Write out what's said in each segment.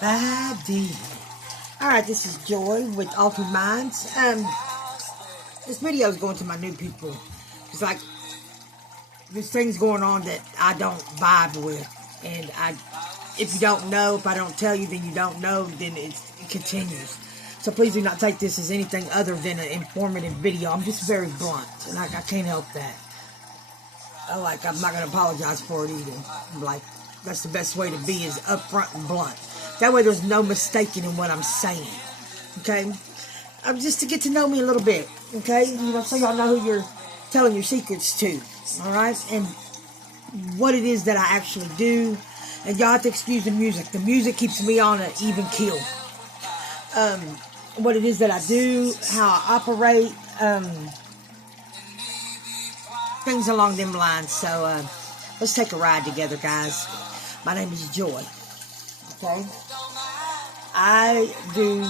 Buddy. Alright, this is Joy with Altered Minds. This video is going to my new people. It's like, there's things going on that I don't vibe with. And if you don't know, if I don't tell you, then you don't know, then it continues. So please do not take this as anything other than an informative video. I'm just very blunt, and I can't help that. I'm not going to apologize for it either. I'm like, that's the best way to be, is upfront and blunt. That way there's no mistaking in what I'm saying. Okay? Just to get to know me a little bit. Okay? So y'all know who you're telling your secrets to. Alright? And what it is that I actually do. And y'all have to excuse the music. The music keeps me on an even keel. What it is that I do, how I operate, things along them lines. So, let's take a ride together, guys. My name is Joy. Okay? I do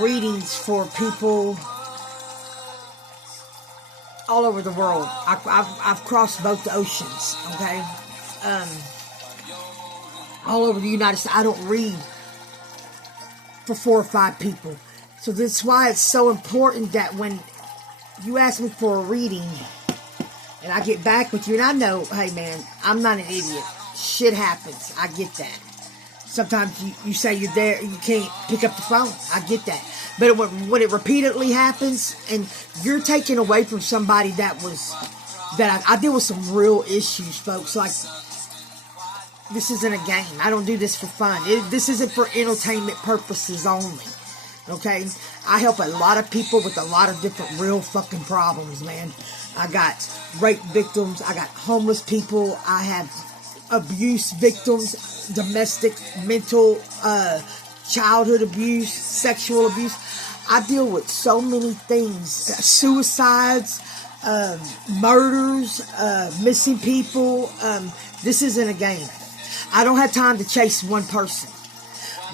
readings for people all over the world. I've crossed both the oceans. Okay? All over the United States. I don't read for 4 or 5 people. So that's why it's so important that when you ask me for a reading and I get back with you, and I know, hey man, I'm not an idiot. Shit happens. I get that. Sometimes you say you're there, you can't pick up the phone. I get that. But when it repeatedly happens and you're taken away from somebody that I deal with some real issues, folks. Like, this isn't a game. I don't do this for fun. This isn't for entertainment purposes only. Okay? I help a lot of people with a lot of different real fucking problems, man. I got rape victims. I got homeless people. I have abuse victims, domestic, mental, childhood abuse, sexual abuse. I deal with so many things. Suicides, murders, missing people. This isn't a game. I don't have time to chase one person.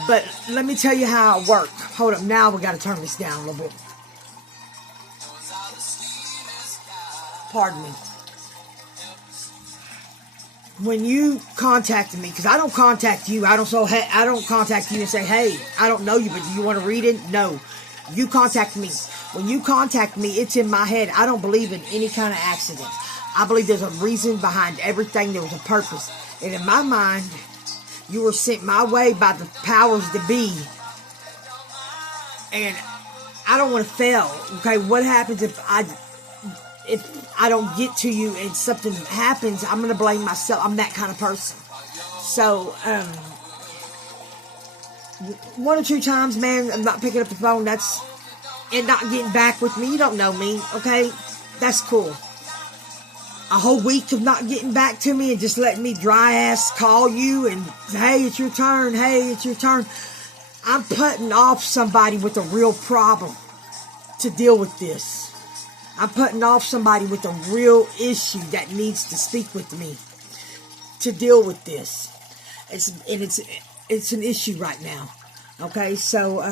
But let me tell you how I work. Hold up, now we got to turn this down a little bit. Pardon me. When you contacted me, because I don't contact you, I don't contact you and say, hey, I don't know you, but do you want to read it? No. You contact me. When you contact me, it's in my head. I don't believe in any kind of accidents. I believe there's a reason behind everything. There was a purpose. And in my mind, you were sent my way by the powers that be. And I don't want to fail. Okay, what happens if I don't get to you and something happens? I'm going to blame myself. I'm that kind of person. So, 1 or 2 times, man, I'm not picking up the phone. And not getting back with me. You don't know me, okay? That's cool. A whole week of not getting back to me and just letting me dry ass call you and, hey, it's your turn. Hey, it's your turn. I'm putting off somebody with a real problem to deal with this. I'm putting off somebody with a real issue that needs to speak with me to deal with this. It's an issue right now. Okay, so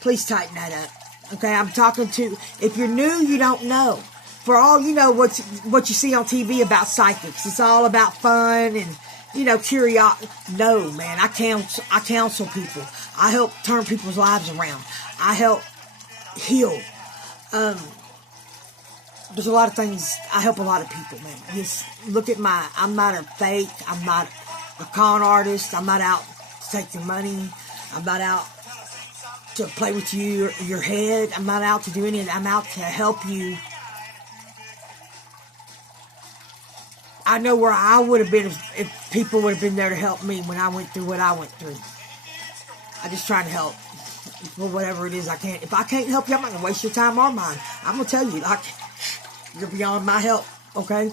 please tighten that up. Okay, I'm talking to, if you're new, you don't know. For all you know, what you see on TV about psychics, it's all about fun and curiosity. No, man, I counsel people. I help turn people's lives around. I help heal. There's a lot of things. I help a lot of people, man. Just look at I'm not a fake. I'm not a con artist. I'm not out to take your money. I'm not out to play with your head. I'm not out to do any of that. I'm out to help you. I know where I would have been if people would have been there to help me when I went through what I went through. I just try to help for whatever it is I can. If I can't help you, I'm not going to waste your time or mine. I'm going to tell you, you're beyond my help, okay?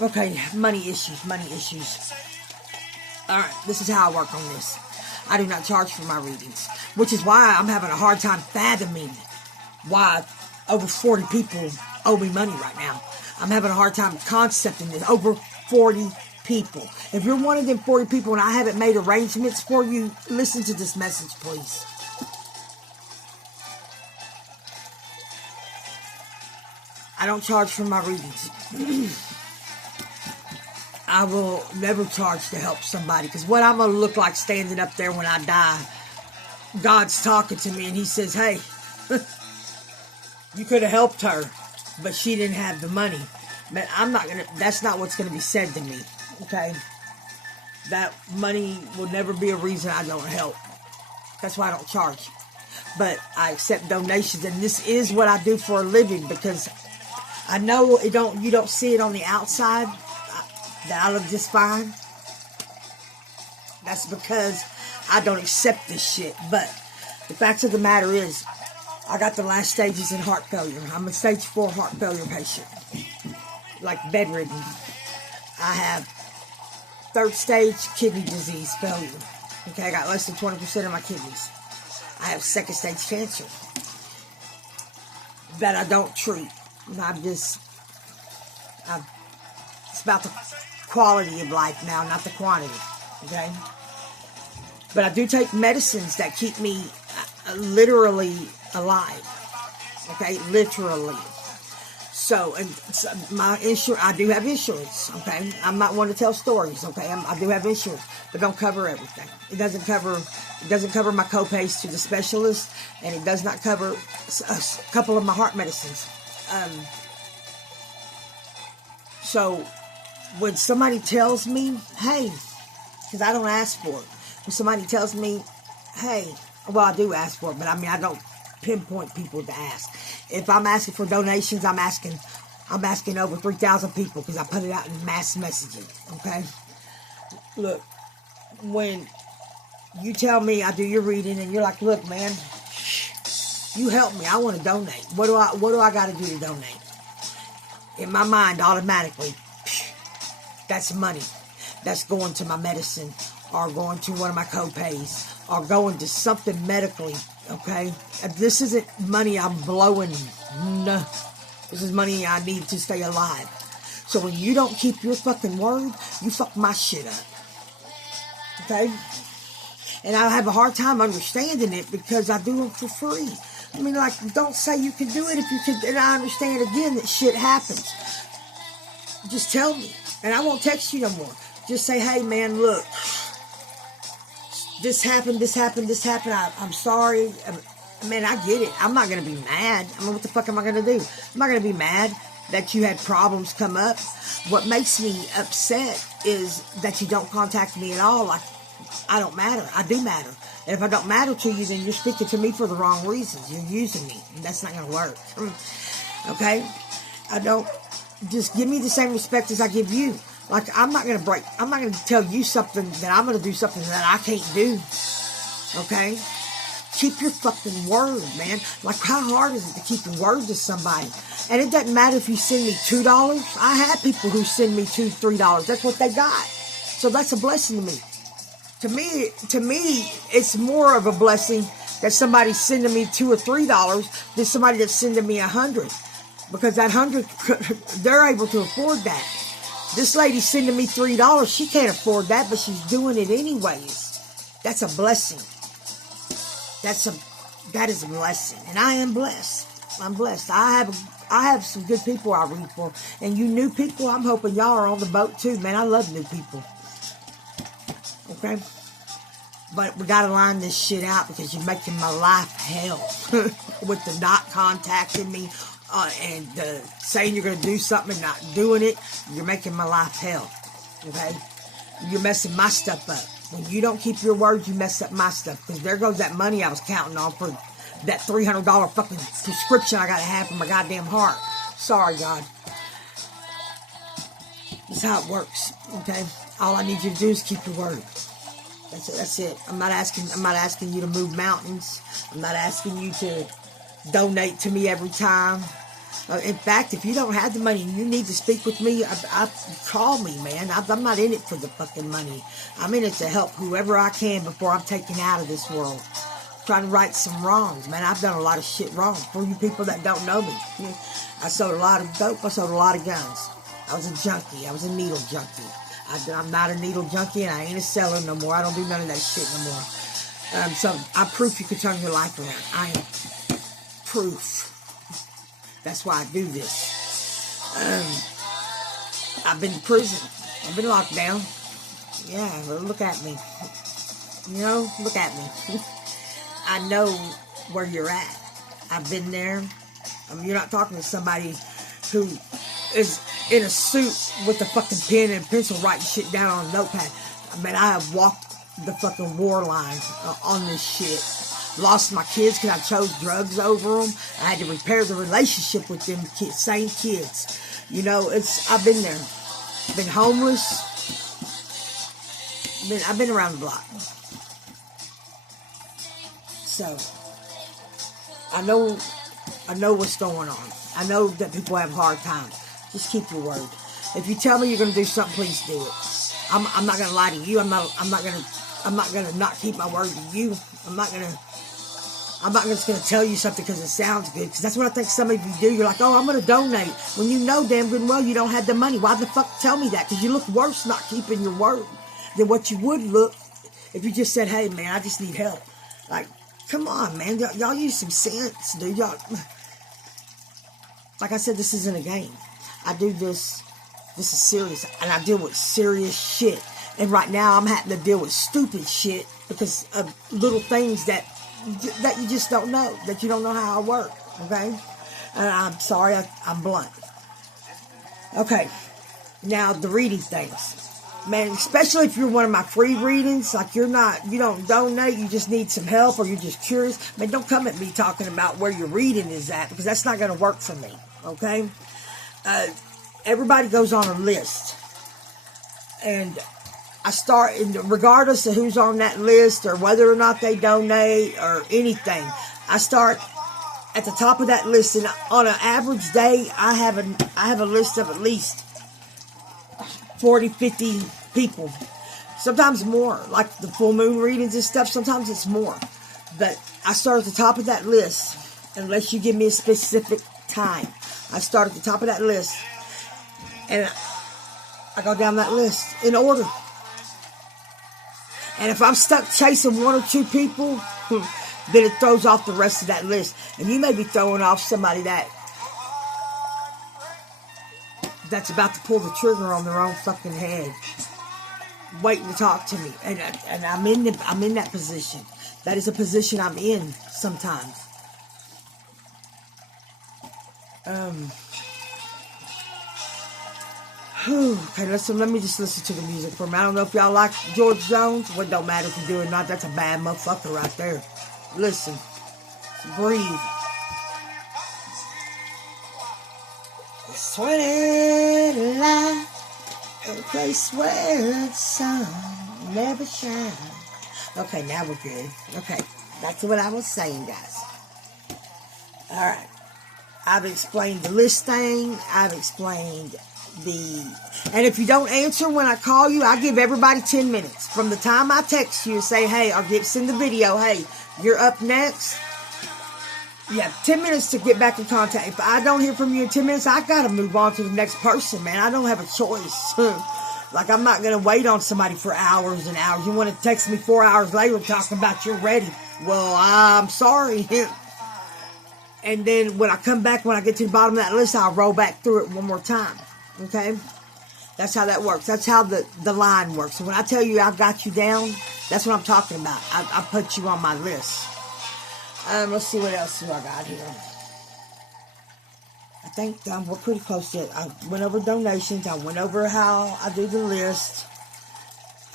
Okay, money issues. Alright, this is how I work on this. I do not charge for my readings, which is why I'm having a hard time fathoming why over 40 people owe me money right now. I'm having a hard time concepting this. Over 40 people. If you're one of them 40 people and I haven't made arrangements for you, listen to this message, please. I don't charge for my readings. I will never charge to help somebody, because what I'm going to look like standing up there when I die, God's talking to me and he says, hey, you could have helped her, but she didn't have the money. Man, that's not what's going to be said to me, okay? That money will never be a reason I don't help. That's why I don't charge. But I accept donations, and this is what I do for a living, because I know you don't see it on the outside that I look just fine. That's because I don't accept this shit. But the fact of the matter is, I got the last stages in heart failure. I'm a stage 4 heart failure patient, like bedridden. I have 3rd stage kidney disease failure. Okay, I got less than 20% of my kidneys. I have 2nd stage cancer that I don't treat. It's about the quality of life now, not the quantity. Okay, but I do take medicines that keep me literally alive. Okay, literally. So, I do have insurance, okay? I'm not one to tell stories, okay? I do have insurance, but don't cover everything. It doesn't cover my co-pays to the specialist, and it does not cover a couple of my heart medicines. So, when somebody tells me, hey, because I don't ask for it. When somebody tells me, hey, well, I do ask for it, but I don't pinpoint people to ask. If I'm asking for donations, I'm asking over 3,000 people, because I put it out in mass messaging, okay? Look, when you tell me I do your reading and you're like, look, man, you help me, I want to donate. What do I got to do to donate? In my mind, automatically, that's money. That's going to my medicine, or going to one of my co-pays, or going to something medically, okay? This isn't money I'm blowing. No. This is money I need to stay alive. So when you don't keep your fucking word, you fuck my shit up. Okay? And I have a hard time understanding it, because I do it for free. Don't say you can do it if you can. And I understand, again, that shit happens. Just tell me. And I won't text you no more. Just say, hey, man, look. This happened. I'm sorry. I get it. I'm not going to be mad. What the fuck am I going to do? I'm not going to be mad that you had problems come up. What makes me upset is that you don't contact me at all. Like, I don't matter. I do matter. And if I don't matter to you, then you're speaking to me for the wrong reasons. You're using me. And that's not going to work. Okay? Just give me the same respect as I give you. Like, I'm not going to tell you something that I'm going to do something that I can't do. Okay? Keep your fucking word, man. Like, how hard is it to keep your word to somebody? And it doesn't matter if you send me $2. I have people who send me $2, $3. That's what they got. So that's a blessing to me. To me, it's more of a blessing that somebody's sending me $2 or $3 than somebody that's sending me $100. Because that $100, they're able to afford that. This lady's sending me $3. She can't afford that, but she's doing it anyways. That's a blessing. That is a blessing. And I am blessed. I'm blessed. I have some good people I read for. And you new people, I'm hoping y'all are on the boat too. Man, I love new people. Okay? But we gotta line this shit out, because you're making my life hell. With the not contacting me. And saying you're going to do something and not doing it, you're making my life hell, okay? You're messing my stuff up. When you don't keep your word, you mess up my stuff, because there goes that money I was counting on for that $300 fucking prescription I got to have for my goddamn heart. Sorry, God. That's how it works, okay? All I need you to do is keep your word. That's it. I'm not asking you to move mountains. I'm not asking you to donate to me every time. In fact, if you don't have the money and you need to speak with me, call me, man. I'm not in it for the fucking money. I'm in it to help whoever I can before I'm taken out of this world. I'm trying to right some wrongs, man. I've done a lot of shit wrong. For you people that don't know me, I sold a lot of dope. I sold a lot of guns. I was a junkie. I was a needle junkie. I'm not a needle junkie, and I ain't a seller no more. I don't do none of that shit no more. So I'm proof you can turn your life around. I am proof. That's why I do this. I've been to prison. I've been locked down. Yeah, but look at me. You know, look at me. I know where you're at. I've been there. I mean, you're not talking to somebody who is in a suit with a fucking pen and pencil writing shit down on a notepad. I mean, I have walked the fucking war line on this shit. Lost my kids because I chose drugs over them. I had to repair the relationship with them kids, same kids. You know, I've been there. Been homeless. I've been around the block. So, I know what's going on. I know that people have hard times. Just keep your word. If you tell me you're going to do something, please do it. I'm not going to lie to you. I'm not going to not keep my word to you. I'm not just going to tell you something because it sounds good. Because that's what I think some of you do. You're like, oh, I'm going to donate. When you know damn good and well you don't have the money. Why the fuck tell me that? Because you look worse not keeping your word than what you would look if you just said, hey, man, I just need help. Like, come on, man. Y'all use some sense, dude. Y'all, like I said, this isn't a game. I do this. This is serious. And I deal with serious shit. And right now I'm having to deal with stupid shit because of little things that you just don't know. That you don't know how I work. Okay? And I'm sorry, I'm blunt. Okay. Now, the reading things. Man, especially if you're one of my free readings, like you don't donate, you just need some help or you're just curious, man, don't come at me talking about where your reading is at because that's not going to work for me, okay? Everybody goes on a list. And I start, regardless of who's on that list or whether or not they donate or anything, I start at the top of that list. And on an average day, I have a list of at least 40, 50 people. Sometimes more. Like the full moon readings and stuff, sometimes it's more. But I start at the top of that list. Unless you give me a specific time. I start at the top of that list. And I go down that list in order. And if I'm stuck chasing one or two people, then it throws off the rest of that list. And you may be throwing off somebody that's about to pull the trigger on their own fucking head, waiting to talk to me, and I'm in that position. That is a position I'm in sometimes. Okay, let me just listen to the music for a minute. I don't know if y'all like George Jones. Well, it don't matter if you do or not. That's a bad motherfucker right there. Listen, breathe. Sweaty light, a place where the sun never shines. Okay, now we're good. Okay, back to what I was saying, guys. Alright, I've explained the list thing. I've explained and if you don't answer when I call you, I give everybody 10 minutes. From the time I text you and say, hey, or send the video, hey, you're up next. You have 10 minutes to get back in contact. If I don't hear from you in 10 minutes, I got to move on to the next person, man. I don't have a choice. Like, I'm not going to wait on somebody for hours and hours. You want to text me 4 hours later talking about you're ready. Well, I'm sorry. And then when I come back, when I get to the bottom of that list, I'll roll back through it one more time. Okay? That's how that works. That's how the line works. So when I tell you I got you down, that's what I'm talking about. I put you on my list. Let's see what else do I got here. I think we're pretty close to it. I went over donations. I went over how I do the list.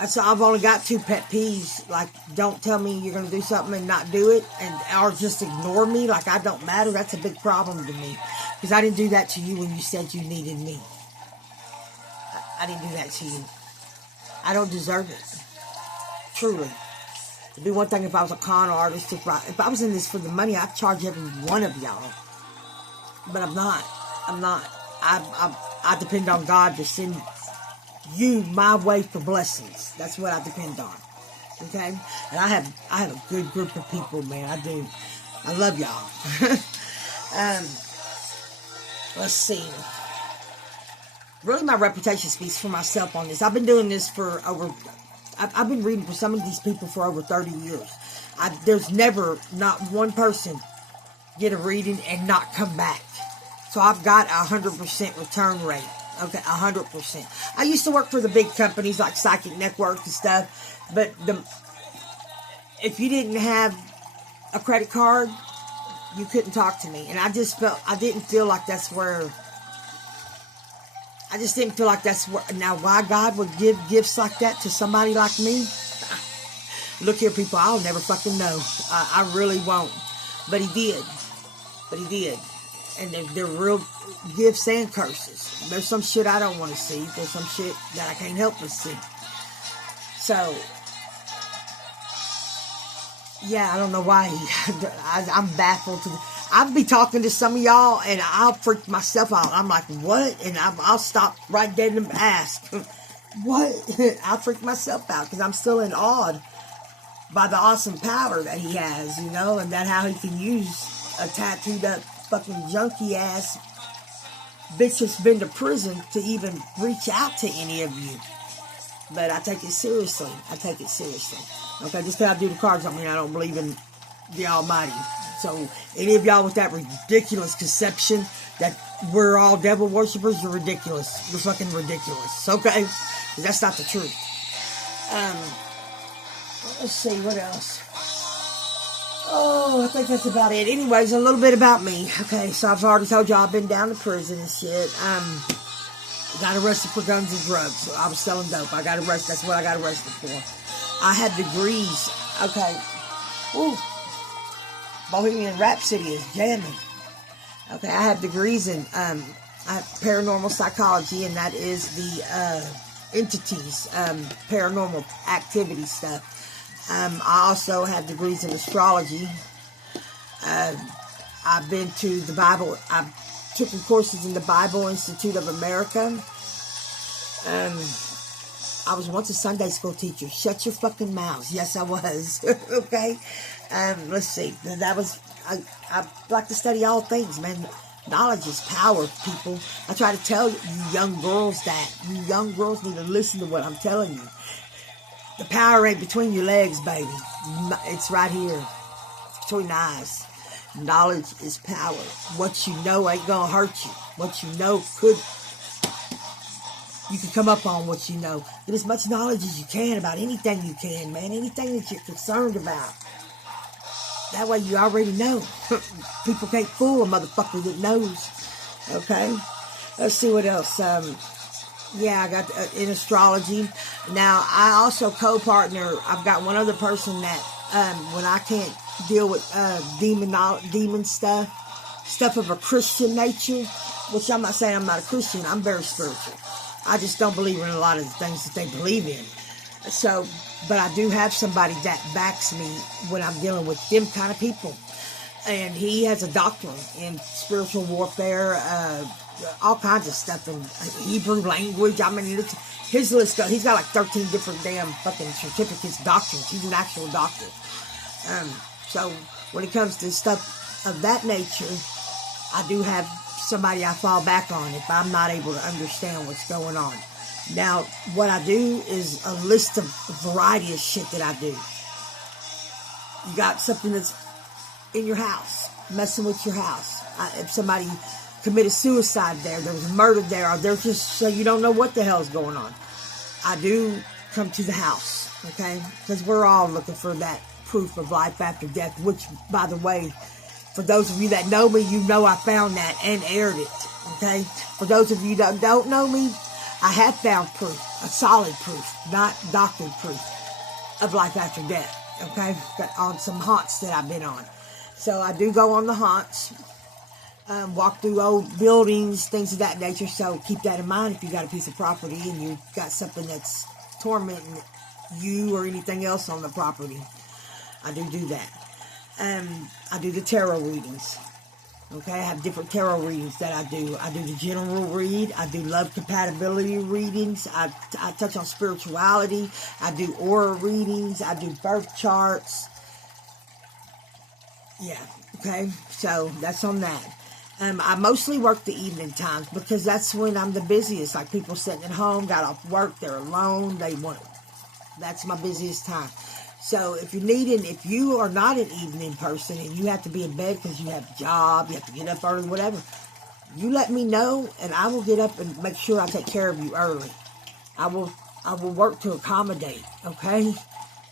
So I've only got 2 pet peeves. Like, don't tell me you're going to do something and not do it. Or just ignore me like I don't matter. That's a big problem to me. Because I didn't do that to you when you said you needed me. I didn't do that to you. I don't deserve it. Truly. It'd be one thing if I was a con artist. If I was in this for the money, I'd charge every one of y'all. But I'm not. I depend on God to send you my way for blessings. That's what I depend on. Okay? And I have a good group of people, man. I do. I love y'all. Let's see. Really, my reputation speaks for myself on this. I've been doing this for I've been reading for some of these people for over 30 years. There's never, not one person get a reading and not come back. So I've got a 100% return rate. Okay, 100%. I used to work for the big companies like Psychic Network and stuff, but if you didn't have a credit card, you couldn't talk to me. And I just didn't feel like that's where, now why God would give gifts like that to somebody like me? Look here, people, I'll never fucking know. I really won't. But he did. And they're real gifts and curses. There's some shit I don't want to see. There's some shit that I can't help but see. So, yeah, I don't know why. I'm baffled. I'll be talking to some of y'all, and I'll freak myself out. I'm like, what? And I'll stop right dead and ask, what? I'll freak myself out, because I'm still in awe by the awesome power that he has, you know, and that how he can use a tattooed up fucking junkie ass bitch that's been to prison to even reach out to any of you. But I take it seriously. Okay, just because I do the cards, I mean, I don't believe in the Almighty. So any of y'all with that ridiculous conception that we're all devil worshippers, you're ridiculous. You're fucking ridiculous. Okay? That's not the truth. Let's see, what else? Oh, I think that's about it. Anyways, a little bit about me. Okay, so I've already told you I've been down to prison and shit. Got arrested for guns and drugs. So I was selling dope. I got arrested. That's what I got arrested for. I had degrees. Okay. Ooh. Bohemian Rhapsody is jamming. Okay, I have degrees in I have paranormal psychology, and that is the entities, paranormal activity stuff. I also have degrees in astrology. I've been to the Bible. I've taken courses in the Bible Institute of America. I was once a Sunday school teacher. Shut your fucking mouths. Yes, I was. Okay. Let's see. I like to study all things, man. Knowledge is power, people. I try to tell you young girls that. You young girls need to listen to what I'm telling you. The power ain't between your legs, baby. It's right here. It's between the eyes. Knowledge is power. What you know ain't gonna hurt you. What you know you can come up on what you know. Get as much knowledge as you can about anything you can, man. Anything that you're concerned about. That way you already know. People can't fool a motherfucker that knows. Okay? Let's see what else. Yeah, I got in astrology. Now, I also co-partner. I've got one other person that when I can't deal with demon stuff of a Christian nature, which I'm not saying I'm not a Christian. I'm very spiritual. I just don't believe in a lot of the things that they believe in. So, but I do have somebody that backs me when I'm dealing with them kind of people. And he has a doctorate in spiritual warfare, all kinds of stuff in Hebrew language. I mean, his list, he's got like 13 different damn fucking certificates, doctorates. He's an actual doctor. So when it comes to stuff of that nature, I do have somebody I fall back on if I'm not able to understand what's going on. Now, what I do is a list of a variety of shit that I do. You got something that's in your house, messing with your house. If somebody committed suicide there was murder there, or there's just, so you don't know what the hell's going on. I do come to the house, okay? Because we're all looking for that proof of life after death, which, by the way, for those of you that know me, you know I found that and aired it, okay? For those of you that don't know me, I have found proof, a solid proof, not doctored proof of life after death, okay? On some haunts that I've been on. So I do go on the haunts, walk through old buildings, things of that nature. So keep that in mind if you got a piece of property and you got something that's tormenting you or anything else on the property. I do that. I do the tarot readings. Okay, I have different tarot readings that I do. I do the general read. I do love compatibility readings. I touch on spirituality. I do aura readings. I do birth charts. Yeah, okay, so that's on that. I mostly work the evening times because that's when I'm the busiest. Like people sitting at home, got off work, they're alone, that's my busiest time. So if you are not an evening person and you have to be in bed because you have a job, you have to get up early, whatever, You let me know, and I will get up and make sure I take care of you early. I will work to accommodate, okay? You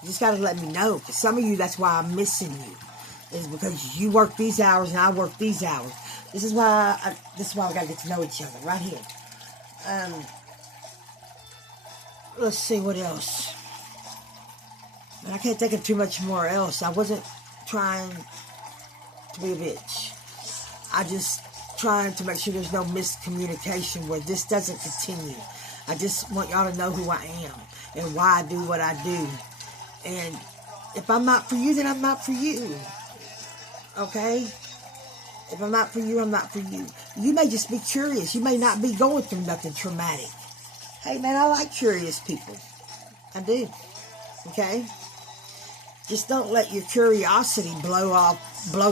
just got to let me know. Because some of you, that's why I'm missing you. Is because you work these hours and I work these hours. This is why we got to get to know each other, right here. Let's see what else. And I can't think of too much more else. I wasn't trying to be a bitch. I just trying to make sure there's no miscommunication where this doesn't continue. I just want y'all to know who I am and why I do what I do. And if I'm not for you, then I'm not for you. Okay? If I'm not for you, I'm not for you. You may just be curious. You may not be going through nothing traumatic. Hey, man, I like curious people. I do. Okay? Just don't let your curiosity blow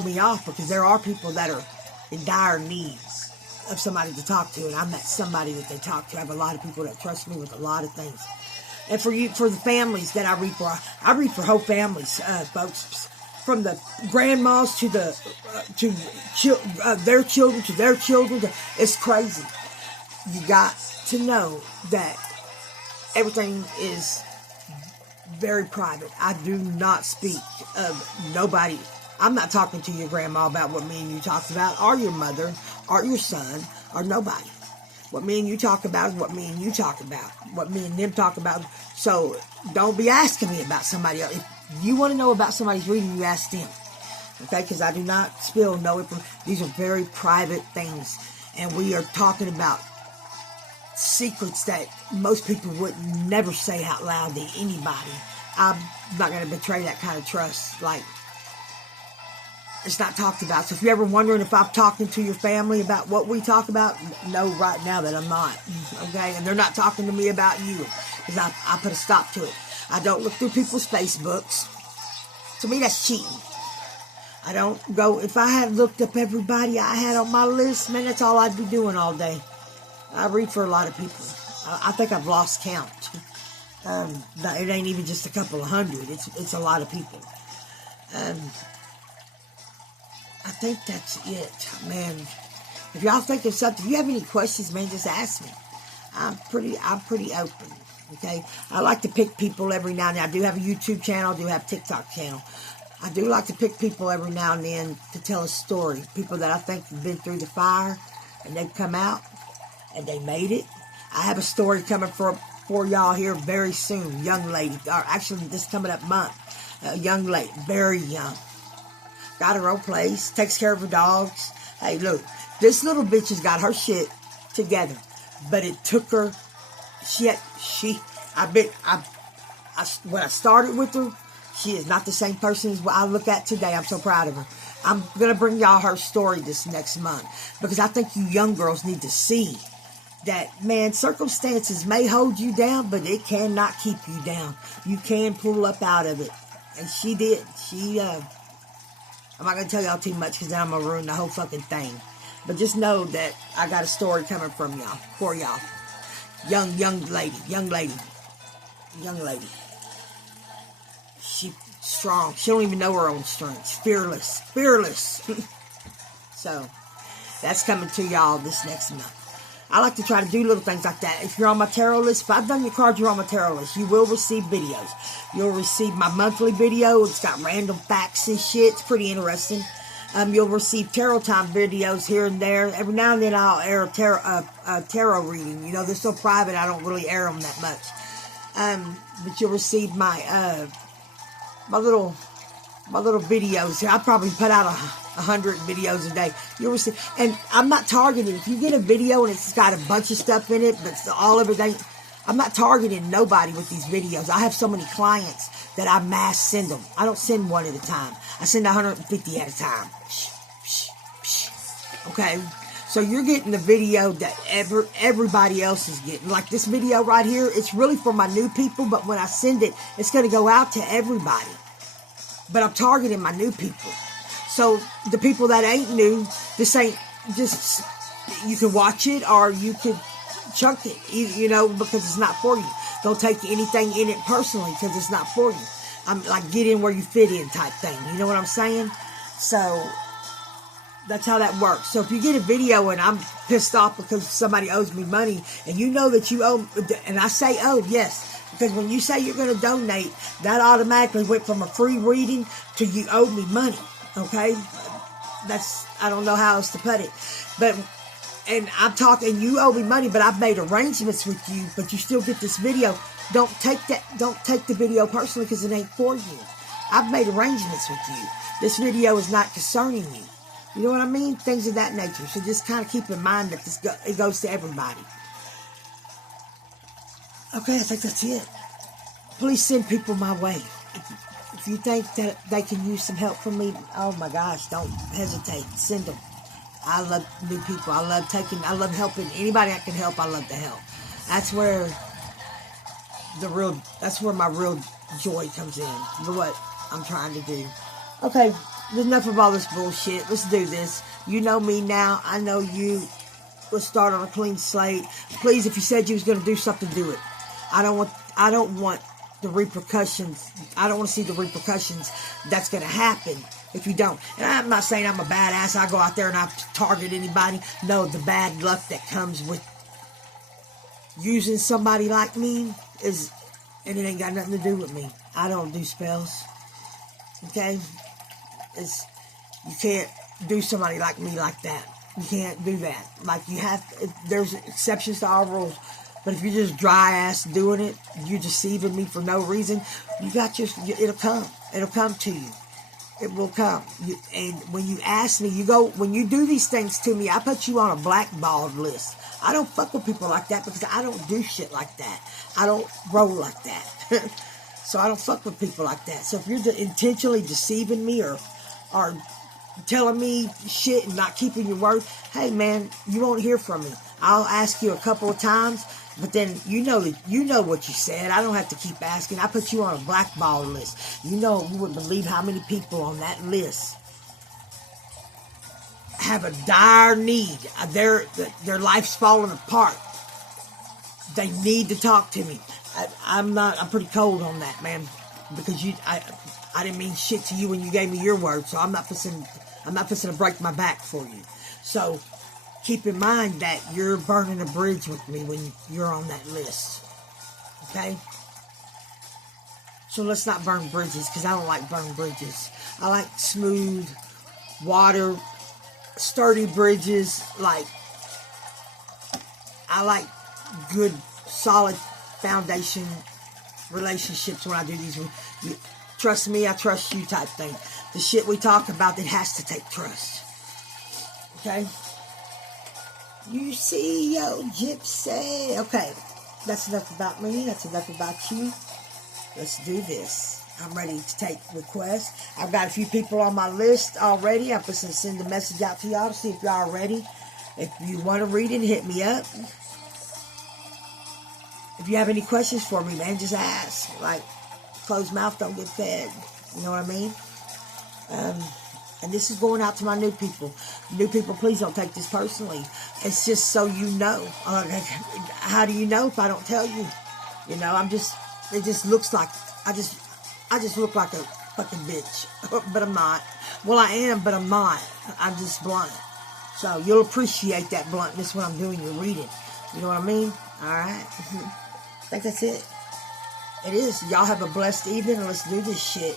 me off, because there are people that are in dire need of somebody to talk to, and I'm that somebody that they talk to. I have a lot of people that trust me with a lot of things. And for the families that I read for whole families, folks, from the grandmas to their children to their children. It's crazy. You got to know that everything is very private. I do not speak of nobody. I'm not talking to your grandma about what me and you talked about, or your mother, or your son, or nobody. What me and you talk about is what me and you talk about. What me and them talk about. So don't be asking me about somebody else. If you want to know about somebody's reading, you ask them. Okay? Because I do not spill no information. These are very private things. And we are talking about secrets that most people would never say out loud to anybody. I'm not going to betray that kind of trust. Like, it's not talked about. So if you're ever wondering if I'm talking to your family about what we talk about, know right now that I'm not. Okay? And they're not talking to me about you, because I put a stop to it. I don't look through people's Facebooks. To me, that's cheating. I don't go, if I had looked up everybody I had on my list, man, that's all I'd be doing all day. I read for a lot of people. I think I've lost count. It ain't even just a couple of hundred. It's a lot of people. I think that's it, man. If y'all think of something, if you have any questions, man, just ask me. I'm pretty open. Okay, I like to pick people every now and then. I do have a YouTube channel. I do have a TikTok channel. I do like to pick people every now and then to tell a story. People that I think have been through the fire and they've come out and they made it. I have a story coming for y'all here very soon. Young lady, or actually this coming up month. A young lady, very young. Got her own place, takes care of her dogs. Hey, look, this little bitch has got her shit together. But it took her, when I started with her, she is not the same person as what I look at today. I'm so proud of her. I'm going to bring y'all her story this next month, because I think you young girls need to see that, man, circumstances may hold you down, but it cannot keep you down. You can pull up out of it. And she did. I'm not going to tell y'all too much, because then I'm going to ruin the whole fucking thing. But just know that I got a story coming from y'all, for y'all. Young lady. She strong. She don't even know her own strength. Fearless. So, that's coming to y'all this next month. I like to try to do little things like that. If you're on my tarot list, if I've done your cards, you're on my tarot list, you will receive videos. You'll receive my monthly video. It's got random facts and shit. It's pretty interesting. You'll receive tarot time videos here and there. Every now and then I'll air a tarot reading. You know, they're so private, I don't really air them that much. But you'll receive my little videos. I probably put out 100 videos a day. You'll receive, and I'm not targeting. If you get a video and it's got a bunch of stuff in it, but all of it, I'm not targeting nobody with these videos. I have so many clients that I mass send them. I don't send one at a time. I send 150 at a time. Okay? So you're getting the video that everybody else is getting. Like this video right here, it's really for my new people, but when I send it, it's going to go out to everybody. But I'm targeting my new people. So the people that ain't new, this ain't just, you can watch it or you could chunk it, you know, because it's not for you. Don't take anything in it personally because it's not for you. I'm like, get in where you fit in type thing. You know what I'm saying? So That's how that works. So if you get a video and I'm pissed off because somebody owes me money, and you know that you owe, and I say, oh, yes, because when you say you're going to donate, that automatically went from a free reading to you owe me money, okay? That's, I don't know how else to put it. But, and I'm talking, you owe me money, but I've made arrangements with you, but you still get this video. Don't take the video personally because it ain't for you. I've made arrangements with you. This video is not concerning you. You know what I mean? Things of that nature. So just kind of keep in mind that it goes to everybody. Okay, I think that's it. Please send people my way. If you think that they can use some help from me, oh my gosh, don't hesitate. Send them. I love new people. I love helping. Anybody I can help, I love to help. That's where my real joy comes in. What I'm trying to do. Okay. Enough of all this bullshit. Let's do this. You know me now. I know you. Let's start on a clean slate. Please, if you said you was going to do something, do it. I don't want the repercussions. I don't want to see the repercussions that's going to happen if you don't. And I'm not saying I'm a badass. I go out there and I target anybody. No, the bad luck that comes with using somebody like me and it ain't got nothing to do with me. I don't do spells. Okay? You can't do somebody like me like that. You can't do that. Like, there's exceptions to our rules. But if you're just dry ass doing it, you're deceiving me for no reason, it'll come. It'll come to you. It will come. And when you ask me, when you do these things to me, I put you on a blackballed list. I don't fuck with people like that because I don't do shit like that. I don't roll like that. So I don't fuck with people like that. So if you're intentionally deceiving me or telling me shit and not keeping your word, hey man, you won't hear from me. I'll ask you a couple of times, but then you know what you said. I don't have to keep asking. I put you on a blackball list. You wouldn't believe how many people on that list have a dire need. Their life's falling apart. They need to talk to me. I'm pretty cold on that, man, because I didn't mean shit to you when you gave me your word, so I'm not fixing to break my back for you. So keep in mind that you're burning a bridge with me when you're on that list. Okay? So let's not burn bridges, because I don't like burned bridges. I like smooth, water, sturdy bridges. I like good, solid foundation relationships when I do these. Trust me, I trust you type thing. The shit we talk about, it has to take trust. Okay? You see, yo, gypsy. Okay, that's enough about me. That's enough about you. Let's do this. I'm ready to take requests. I've got a few people on my list already. I'm just going to send a message out to y'all to see if y'all are ready. If you want to read it, hit me up. If you have any questions for me, man, just ask. Like, closed mouth don't get fed. You know what I mean? And this is going out to my new people. New people, please don't take this personally. It's just so you know. How do you know if I don't tell you? You know, it just looks like, I just look like a fucking bitch. But I'm not. Well, I am, but I'm not. I'm just blunt. So you'll appreciate that bluntness when I'm doing your reading. You know what I mean? Alright? I think that's it. It is. Y'all have a blessed evening, and let's do this shit.